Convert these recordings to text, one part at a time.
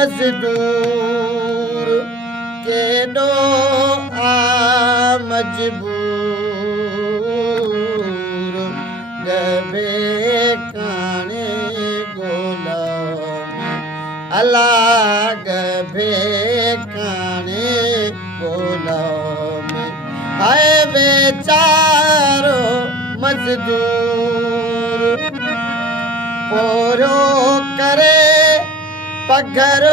मजदूर केॾो आ मजबूर गबे काने गोलाम अल्लाह गबे काने गोलाम हाय बेचारो मजदूर पोरो करे पघर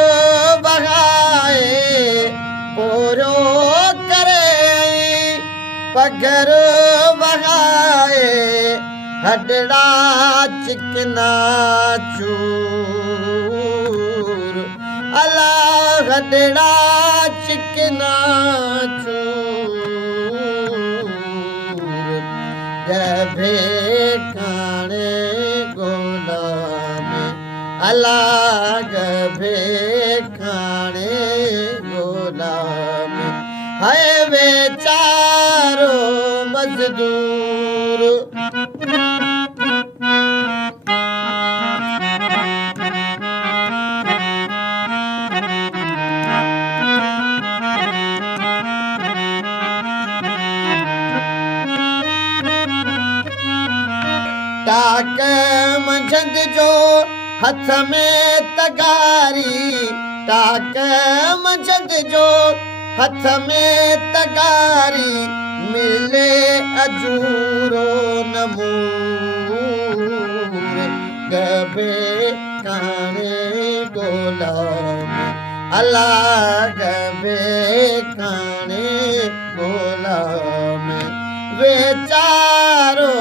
बहाए पोरो करे पघर बहाए हडड़ा चिकना चूर अला हडड़ा चिकना चूर गभे काने गोलाम अला गभे काने गोलाम है बेचारो मजदूर टाक मंझंद जो हथ में तगारी टाक मंझंद जो हथ में तगारी मिले अजूरो नमूर गबे काने गोलाम अल्लाह गबे काने गोलाम बेचारो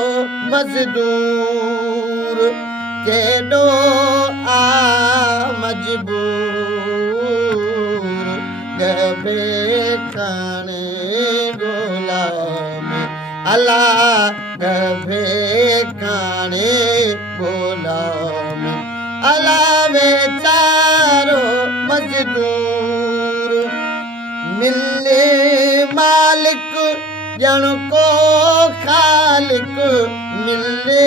मजदूर केॾो आ मजबूर गबे काने गोलाम अल्लाह गबे काने गोलाम अल्लाह बेचारो मजदूर मिले मालिक ॼण को खालिक मिले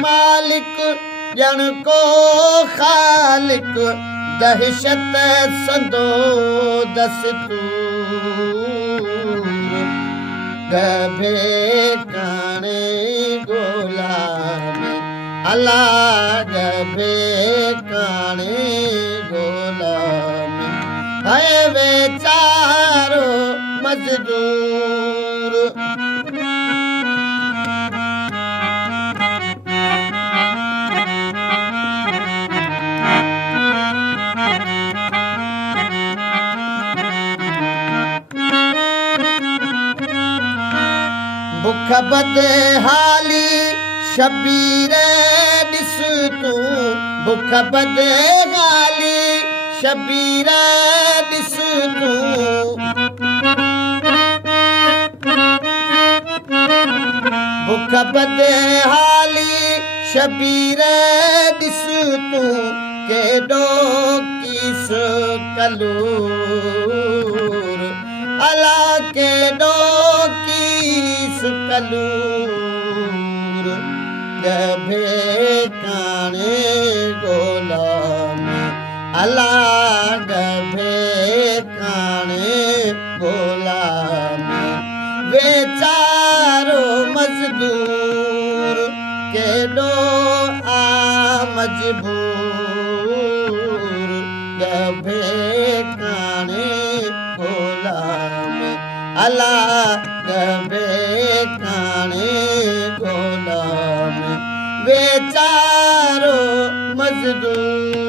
मालिक ॼण को खालिक दहशत संदो दस्तूर गभे काने गोलाम अल्लाह गभे काने गोलाम है बेचारो मजदूर भुख बदहाली शबीर ॾिस तूं भुख बदहाली शबीर ॾिस तूं भुख बदहाली शबीर ॾिस तूं केॾो कीस कलूर अला केॾो कीस कलूर गभे काने गोलाम अल्लाह गभे काने गोलाम बेचारो मजदूर केॾो आ मजबूर गभे काने गोलाम अल्लाह गभे काने गोलाम बेचारो मजदूर